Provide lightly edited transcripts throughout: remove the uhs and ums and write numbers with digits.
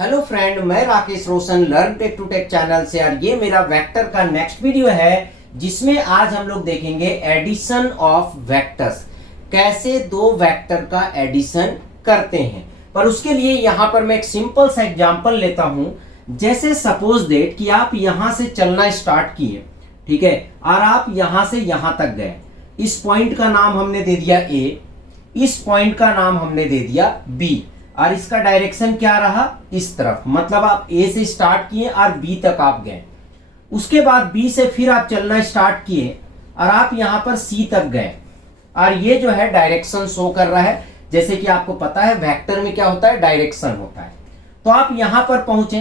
Hello friend, मैं Rakesh Roshan learn tech to tech channel से। और ये मेरा वेक्टर का नेक्स्ट वीडियो है जिसमें आज हम लोग देखेंगे एडिशन ऑफ वेक्टर्स, कैसे दो वेक्टर का एडिशन करते हैं। पर उसके लिए यहाँ पर मैं एक सिंपल सा एग्जांपल लेता हूँ। जैसे सपोज दैट कि आप यहाँ से चलना स्टार्ट किए, ठीक है, और आप यहाँ से यहाँ तक गए। इस पॉइंट का नाम हमने दे दिया ए, इस पॉइंट का नाम हमने दे दिया बी, और इसका डायरेक्शन क्या रहा, इस तरफ। मतलब आप ए से स्टार्ट किए और बी तक आप गए। उसके बाद बी से फिर आप चलना स्टार्ट किए और आप यहां पर सी तक गए, और ये जो है डायरेक्शन शो कर रहा है। जैसे कि आपको पता है वेक्टर में क्या होता है, डायरेक्शन होता है। तो आप यहां पर पहुंचे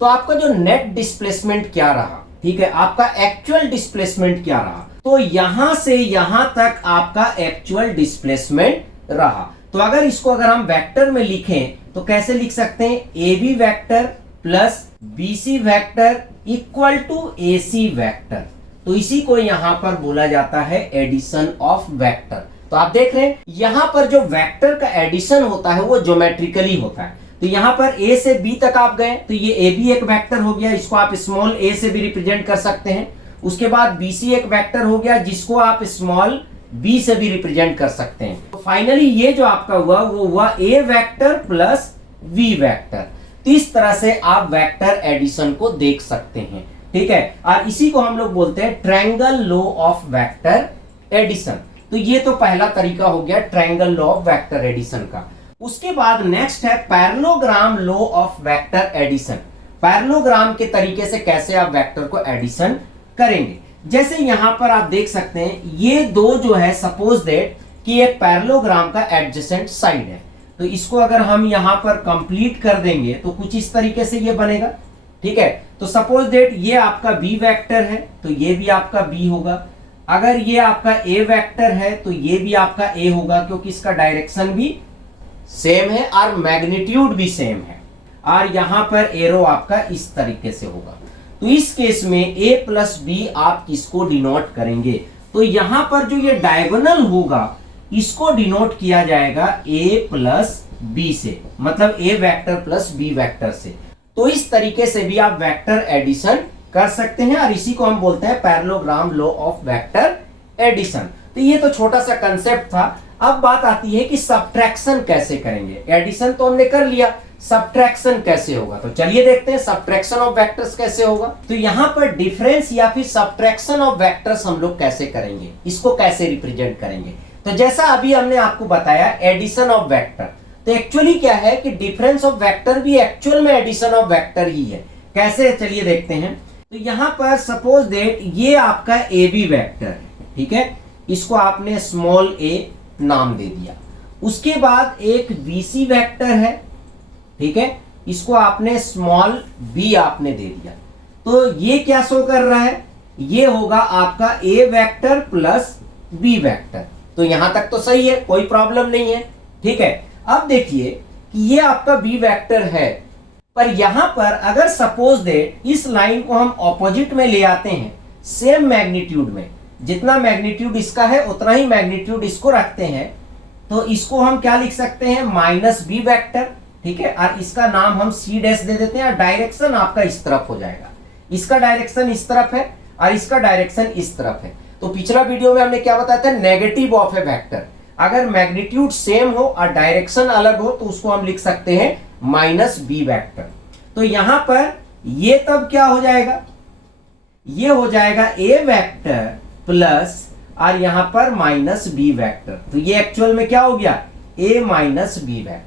तो आपका जो नेट डिस्प्लेसमेंट क्या रहा, ठीक है, आपका एक्चुअल डिस्प्लेसमेंट क्या रहा, तो यहां से यहां तक आपका एक्चुअल डिस्प्लेसमेंट रहा। तो अगर हम वेक्टर में लिखें तो कैसे लिख सकते हैं, A B vector plus B C vector equal to A C vector. तो इसी को यहां पर बोला जाता है एडिशन ऑफ वेक्टर। तो आप देख रहे हैं यहां पर जो वेक्टर का एडिशन होता है वो ज्योमेट्रिकली होता है। तो यहां पर ए से बी तक आप गए तो ये ए बी एक वेक्टर हो गया, इसको आप स्मॉल ए से भी रिप्रेजेंट कर सकते हैं। उसके बाद बी सी एक वेक्टर हो गया जिसको आप स्मॉल बी से भी रिप्रेजेंट कर सकते हैं। तो फाइनली ये जो आपका हुआ वो हुआ ए वेक्टर प्लस वी वेक्टर। तो इस तरह से आप वेक्टर एडिशन को देख सकते हैं, ठीक है। और इसी को हम लोग बोलते हैं triangle law of vector addition. तो ये तो पहला तरीका हो गया triangle law of vector addition का। उसके बाद नेक्स्ट है parallelogram law of vector addition. Parallelogram के तरीके से कैसे आप वेक्टर को एडिशन करेंगे। जैसे यहां पर आप देख सकते हैं ये दो जो है, सपोज दैट कि एक पैरेललोग्राम का एडजेसेंट साइड है। तो इसको अगर हम यहां पर कंप्लीट कर देंगे तो कुछ इस तरीके से ये बनेगा, ठीक है। तो सपोज दैट ये आपका बी वेक्टर है तो ये भी आपका बी होगा। अगर ये आपका ए वेक्टर है तो ये भी आपका ए होगा, क्योंकि इसका डायरेक्शन भी सेम है और मैग्नीट्यूड भी सेम है। और यहां पर एरो आपका इस तरीके से होगा। तो इस केस में a प्लस बी आप किसको डिनोट करेंगे, तो यहां पर जो ये डायगोनल होगा इसको डिनोट किया जाएगा a प्लस बी से, मतलब a vector plus b vector से। तो इस तरीके से भी आप वेक्टर एडिशन कर सकते हैं और इसी को हम बोलते हैं parallelogram law of vector addition. तो ये तो छोटा सा कंसेप्ट था। अब बात आती है कि सब्ट्रैक्शन कैसे करेंगे। एडिशन तो हमने कर लिया, सब्ट्रैक्शन कैसे होगा। तो चलिए देखते हैं सब्ट्रैक्शन ऑफ वेक्टर्स कैसे होगा। तो यहां पर डिफरेंस या फिर सब्ट्रैक्शन ऑफ वेक्टर्स हम लोग कैसे करेंगे, इसको कैसे रिप्रेजेंट करेंगे। तो जैसा अभी हमने आपको बताया एडिशन ऑफ वेक्टर, तो एक्चुअली क्या है कि डिफरेंस ऑफ वेक्टर भी एक्चुअल में एडिशन ऑफ वेक्टर ही है। कैसे, चलिए देखते हैं। तो यहां पर सपोज दैट ये आपका ए बी वेक्टर है, ठीक है, इसको आपने स्मॉल ए नाम दे दिया। उसके बाद एक बी सी वेक्टर है, ठीक है, इसको आपने स्मॉल बी आपने दे दिया। तो ये क्या शो कर रहा है, ये होगा आपका ए वेक्टर प्लस बी वेक्टर। तो यहां तक तो सही है, कोई प्रॉब्लम नहीं है, ठीक है। अब देखिए कि ये आपका बी वेक्टर है, पर यहां पर अगर सपोज दैट इस लाइन को हम ऑपोजिट में ले आते हैं, सेम मैग्नीट्यूड में, जितना मैग्नीट्यूड इसका है उतना ही मैग्नीट्यूड इसको रखते हैं, तो इसको हम क्या लिख सकते हैं, माइनस बी वेक्टर, ठीक है। और इसका नाम हम सी डैश दे देते हैं और डायरेक्शन आपका इस तरफ हो जाएगा। इसका डायरेक्शन इस तरफ है और इसका डायरेक्शन इस तरफ है। तो पिछला वीडियो में हमने क्या बताया था, नेगेटिव ऑफ ए वेक्टर, अगर मैग्नीट्यूड सेम हो और डायरेक्शन अलग हो तो उसको हम लिख सकते हैं माइनस बी वेक्टर। तो यहां पर ये तब क्या हो जाएगा, ये हो जाएगा ए वेक्टर प्लस और यहां पर माइनस बी वेक्टर। तो ये एक्चुअल में क्या हो गया, ए माइनस बी वेक्टर।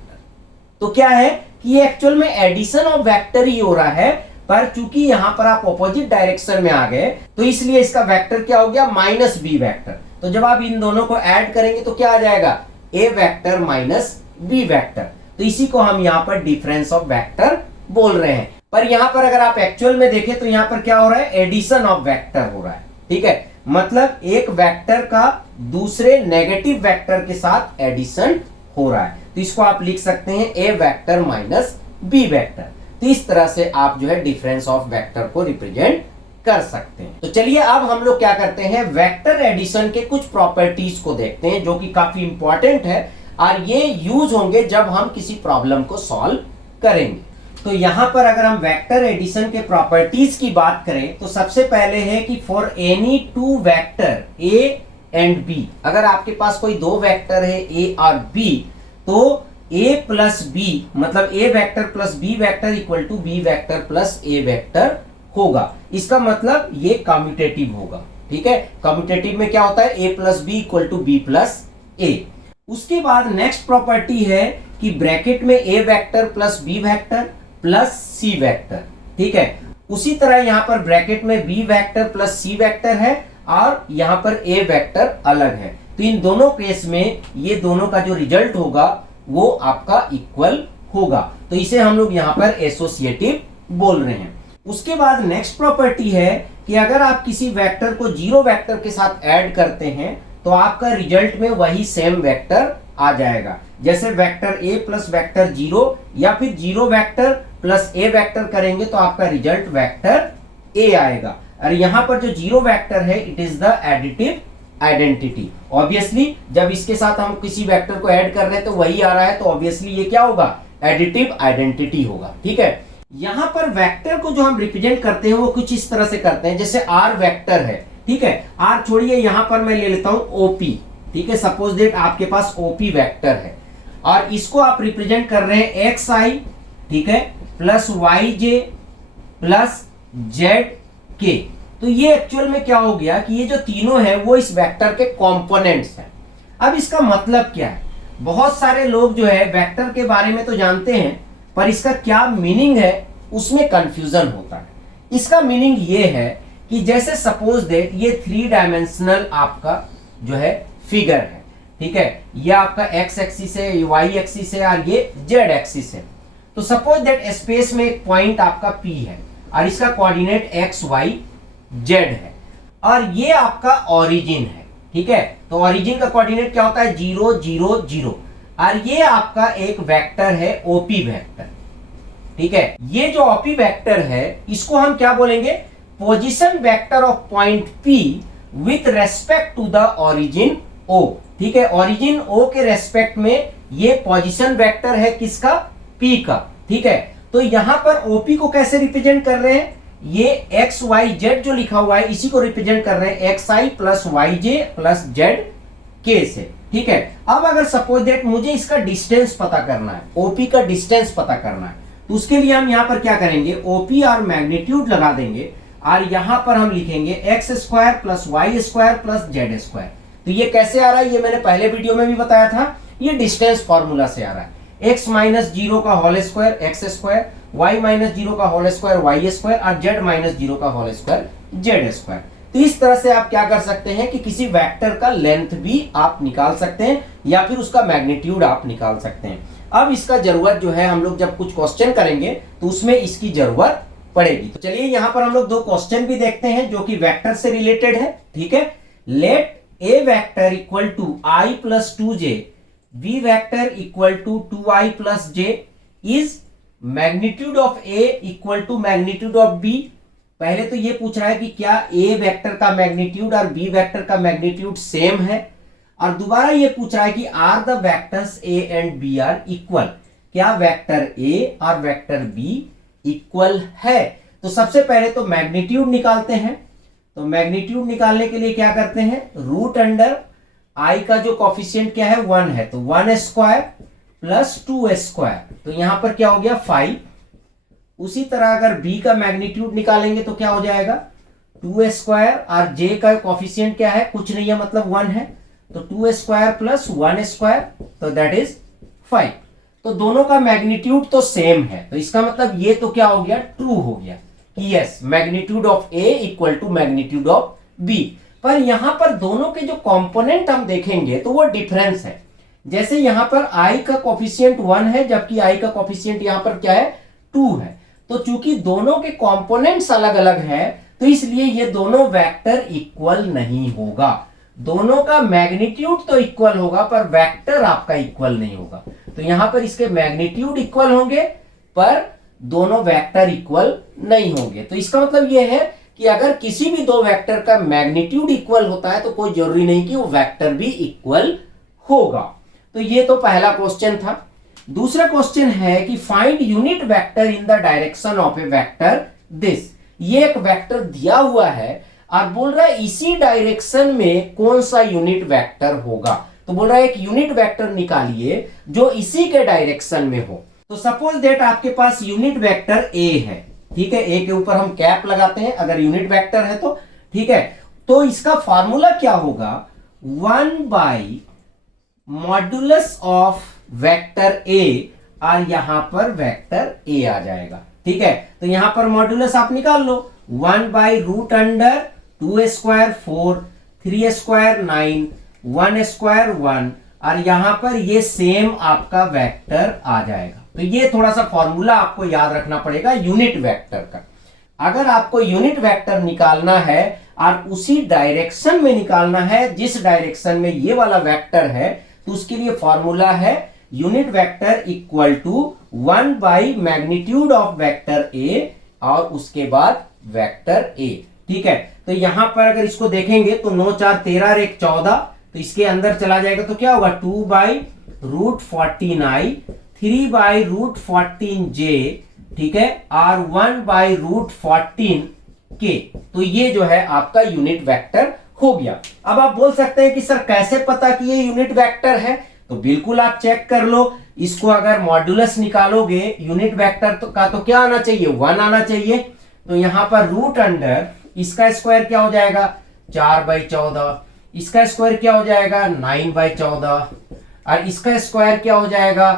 तो क्या है कि ये एक्चुअल में एडिशन ऑफ वेक्टर ही हो रहा है, पर चूंकि यहां पर आप ऑपोजिट डायरेक्शन में आ गए तो इसलिए इसका वेक्टर क्या हो गया, माइनस बी वेक्टर। तो जब आप इन दोनों को ऐड करेंगे तो क्या आ जाएगा, ए वेक्टर माइनस बी वेक्टर। तो इसी को हम यहां पर डिफरेंस ऑफ वेक्टर बोल रहे हैं। पर यहां पर अगर आप एक्चुअल में देखें तो यहां पर क्या हो रहा है, एडिशन ऑफ वेक्टर हो रहा है, ठीक है। मतलब एक वेक्टर का दूसरे नेगेटिव वेक्टर के साथ एडिशन हो रहा है। तो इसको आप लिख सकते हैं ए वेक्टर माइनस बी वेक्टर। तो इस तरह से आप जो है डिफरेंस ऑफ वेक्टर को रिप्रेजेंट कर सकते हैं। तो चलिए अब हम लोग क्या करते हैं, वेक्टर एडिशन के कुछ प्रॉपर्टीज को देखते हैं जो कि काफी इंपॉर्टेंट है और ये यूज होंगे जब हम किसी प्रॉब्लम को सॉल्व करेंगे। तो यहां पर अगर हम वेक्टर एडिशन के प्रॉपर्टीज की बात करें तो सबसे पहले है कि for any two vector A and B, अगर आपके पास कोई दो वेक्टर है ए और बी, तो ए प्लस बी मतलब A vector plus B vector equal to B vector plus A vector होगा। इसका मतलब ये कम्यूटेटिव होगा। ठीक है, कम्यूटेटिव में क्या होता है, A plus B equal to B plus A. उसके बाद नेक्स्ट प्रॉपर्टी है कि ब्रैकेट में A vector plus B vector plus C vector. ठीक है, उसी तरह यहां पर ब्रैकेट में B vector plus C vector है और यहां पर ए वेक्टर अलग है। तो इन दोनों केस में ये दोनों का जो रिजल्ट होगा वो आपका इक्वल होगा, तो इसे हम लोग यहां पर एसोसिएटिव बोल रहे हैं। उसके बाद नेक्स्ट प्रॉपर्टी है कि अगर आप किसी वेक्टर को जीरो वेक्टर के साथ ऐड करते हैं तो आपका रिजल्ट में वही सेम वेक्टर आ जाएगा। जैसे vector A plus vector zero या फिर zero vector plus A vector करेंगे तो आपका रिजल्ट वेक्टर ए आएगा। और यहां पर जो जीरो वेक्टर है it is the additive identity. Obviously जब इसके साथ हम किसी वेक्टर को ऐड कर रहे हैं तो वही आ रहा है, तो ऑब्वियसली ये क्या होगा, एडिटिव आइडेंटिटी होगा। ठीक है, यहां पर वेक्टर को जो हम रिप्रेजेंट करते हैं वो कुछ इस तरह से करते हैं, जैसे आर वेक्टर है। ठीक है, आर छोड़िए, यहां पर मैं ले लेता हूं ओपी। ठीक है, सपोज दैट आपके पास ओपी वेक्टर है और इसको आप रिप्रेजेंट कर रहे हैं एक्स आई, ठीक है, प्लस वाई जे प्लस जेड के। तो ये एक्चुअल में क्या हो गया कि ये जो तीनों है वो इस वेक्टर के कंपोनेंट्स हैं। अब इसका मतलब क्या है, बहुत सारे लोग जो है वेक्टर के बारे में तो जानते हैं पर इसका क्या मीनिंग है उसमें कंफ्यूजन होता है। इसका मीनिंग ये है कि जैसे सपोज दैट ये 3 डायमेंशनल आपका जो है फिगर है। ठीक है, ये आपका एक्स एक्सिस है, ये वाई एक्सिस है और ये जेड एक्सिस है। तो सपोज दैट स्पेस में एक पॉइंट आपका पी है और इसका कोऑर्डिनेट एक्स वाई जेड है और ये आपका ओरिजिन है। ठीक है, तो ओरिजिन का कोऑर्डिनेट क्या होता है, 0 0 0 और ये आपका एक वेक्टर है ओपी वेक्टर। ठीक है, ये जो ओपी वेक्टर है इसको हम क्या बोलेंगे, position vector of point P with respect to the origin O. ठीक है, ओरिजिन ओ के रेस्पेक्ट में ये पोजीशन वेक्टर है किसका, पी का। ठीक है, तो यहां पर ओपी को कैसे रिप्रेजेंट कर रहे हैं, ये एक्स वाई जेड जो लिखा हुआ है इसी को रिप्रेजेंट कर रहे हैं एक्स आई प्लस वाई जे प्लस जेड के से। ठीक है, अब अगर सपोज दैट मुझे इसका डिस्टेंस पता करना है, ओपी का डिस्टेंस पता करना है, तो उसके लिए हम यहां पर क्या करेंगे, ओपी और मैग्नीट्यूड लगा देंगे और यहां पर हम लिखेंगे X square plus Y square plus Z square. तो ये कैसे आ रहा है, ये मैंने पहले वीडियो में भी बताया था, ये डिस्टेंस फॉर्मूला से आ रहा है। एक्स माइनस 0 का whole square X square, Y minus 0 का होल स्क्वायर वाई स्क्वायर और जेड माइनस 0 का होल स्क्वायर जेड स्क्वायर। तो इस तरह से आप क्या कर सकते हैं कि किसी वेक्टर का लेंथ भी आप निकाल सकते हैं या फिर उसका मैग्नीट्यूड आप निकाल सकते हैं। अब इसका जरूरत जो है हम लोग जब कुछ क्वेश्चन करेंगे तो उसमें इसकी जरूरत पड़ेगी। तो चलिए यहां पर हम लोग 2 क्वेश्चन भी देखते हैं जो कि वेक्टर से रिलेटेड है। ठीक है, let A vector equal to I plus 2j, B vector equal to 2i plus j is magnitude of A equal to magnitude of B. पहले तो ये पूछ रहा है कि क्या ए वेक्टर का मैग्नीट्यूड और बी वेक्टर का मैग्नीट्यूड सेम है, और दोबारा ये पूछ रहा है कि are the vectors A and B are equal, क्या वेक्टर ए और वेक्टर बी इक्वल है। तो सबसे पहले तो मैग्नीट्यूड निकालते हैं। तो मैग्नीट्यूड निकालने के लिए क्या करते हैं, रूट अंडर आई का जो कॉफिशिएंट क्या है 1 है, तो 1 स्क्वायर प्लस 2 स्क्वायर, तो यहां पर क्या हो गया 5। उसी तरह अगर b का मैग्नीट्यूड निकालेंगे तो क्या हो जाएगा 2 स्क्वायर और j का कॉफिशिएंट क्या है, कुछ नहीं है मतलब 1 है, तो 2 स्क्वायर प्लस 1 स्क्वायर, तो दैट इज 5। तो दोनों का मैग्नीट्यूड तो सेम है, तो इसका मतलब ये तो क्या हो गया, ट्रू हो गया कि yes magnitude of a equal to magnitude of b। पर यहां पर दोनों के जो कंपोनेंट हम देखेंगे तो वो डिफरेंस है। जैसे यहां पर i का कोफिशिएंट 1 है जबकि i का कोफिशिएंट यहां पर क्या है 2 है, तो चूंकि दोनों के कंपोनेंट्स अलग अलग हैं तो इसलिए ये दोनों वेक्टर इक्वल नहीं होगा। दोनों का मैग्नीट्यूड तो इक्वल होगा पर वेक्टर आपका इक्वल नहीं होगा। तो यहां पर इसके मैग्नीट्यूड इक्वल होंगे पर दोनों वेक्टर इक्वल नहीं होंगे। तो इसका मतलब यह है कि अगर किसी भी दो वेक्टर का मैग्नीट्यूड इक्वल होता है तो कोई जरूरी नहीं कि वो वेक्टर भी इक्वल होगा। तो ये तो पहला क्वेश्चन था। दूसरा क्वेश्चन है कि find unit vector in the direction of A vector this. ये एक वेक्टर दिया हुआ है और बोल रहा है इसी डायरेक्शन में कौन सा यूनिट वेक्टर होगा। तो बोल रहा है एक यूनिट वेक्टर निकालिए जो इसी के डायरेक्शन में हो। तो सपोज दैट आपके पास यूनिट वेक्टर ए है, ठीक है, ए के ऊपर हम कैप लगाते हैं अगर यूनिट वेक्टर है तो, ठीक है। तो इसका फार्मूला क्या होगा, 1 by modulus of vector A, और यहां पर वेक्टर ए आ जाएगा, ठीक है। तो यहां पर मॉड्यूलस आप निकाल लो, 1 by root under 2 square 4, 3 square 9, 1 square 1, और यहां पर ये सेम आपका वेक्टर आ जाएगा। तो ये थोड़ा सा फॉर्मूला आपको याद रखना पड़ेगा यूनिट वेक्टर का। अगर आपको यूनिट वेक्टर निकालना है और उसी डायरेक्शन में निकालना है जिस डायरेक्शन में ये वाला वेक्टर है, तो उसके लिए फॉर्मूला है unit vector equal to 1 by magnitude of vector A और उसके बाद वेक्टर ए, ठीक है। तो यहां पर अगर इसको देखेंगे तो 9 4 13 और 1 14, तो इसके अंदर चला जाएगा तो क्या होगा, 2 by root 14i, 3 by root 14j, ठीक है, और 1 बाई रूट 14k। तो ये जो है आपका यूनिट वेक्टर हो गया। अब आप बोल सकते हैं कि सर कैसे पता कि ये यूनिट वेक्टर है, तो बिल्कुल आप चेक कर लो। इसको अगर मॉड्यूलस निकालोगे यूनिट वेक्टर तो क्या आना चाहिए, 1 आना चाहिए। तो यहां पर रूट अंडर इसका स्क्वायर क्या हो जाएगा, 4 बाई 14, इसका स्क्वायर क्या हो जाएगा, 9 बाई 14, और इसका स्क्वायर क्या हो जाएगा,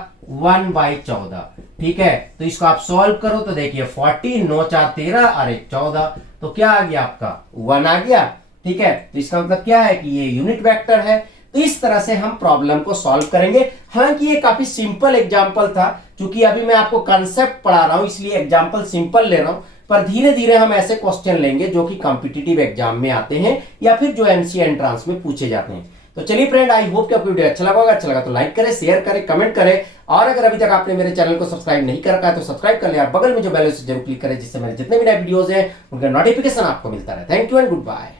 1 बाई 14, ठीक है। तो इसको आप सॉल्व करो तो देखिए 40, 9 4 13 और 1 14, तो क्या आ गया आपका 1 आ गया, ठीक है। तो इसका मतलब क्या है कि ये यूनिट वेक्टर है। तो इस तरह से हम प्रॉब्लम को सॉल्व करेंगे। हालांकि ये काफी सिंपल एग्जांपल था, क्योंकि अभी मैं आपको कंसेप्ट पढ़ा रहा हूं इसलिए एग्जांपल सिंपल ले रहा हूं, पर धीरे धीरे हम ऐसे क्वेश्चन लेंगे जो कि कॉम्पिटिटिव एग्जाम में आते हैं या फिर जो एमसीए एंट्रांस में पूछे जाते हैं। तो चलिए फ्रेंड, आई होप कि आपको वीडियो अच्छा लगा होगा। अच्छा लगा तो लाइक करें, शेयर करें, कमेंट करें, और अगर अभी तक आपने मेरे चैनल को सब्सक्राइब नहीं कर रखा है तो सब्सक्राइब कर ले और बगल में जो बेल है उसे जरूर क्लिक करें, जिससे मेरे जितने भी नए वीडियोस हैं उनका नोटिफिकेशन आपको मिलता रहे। Thank you and good bye.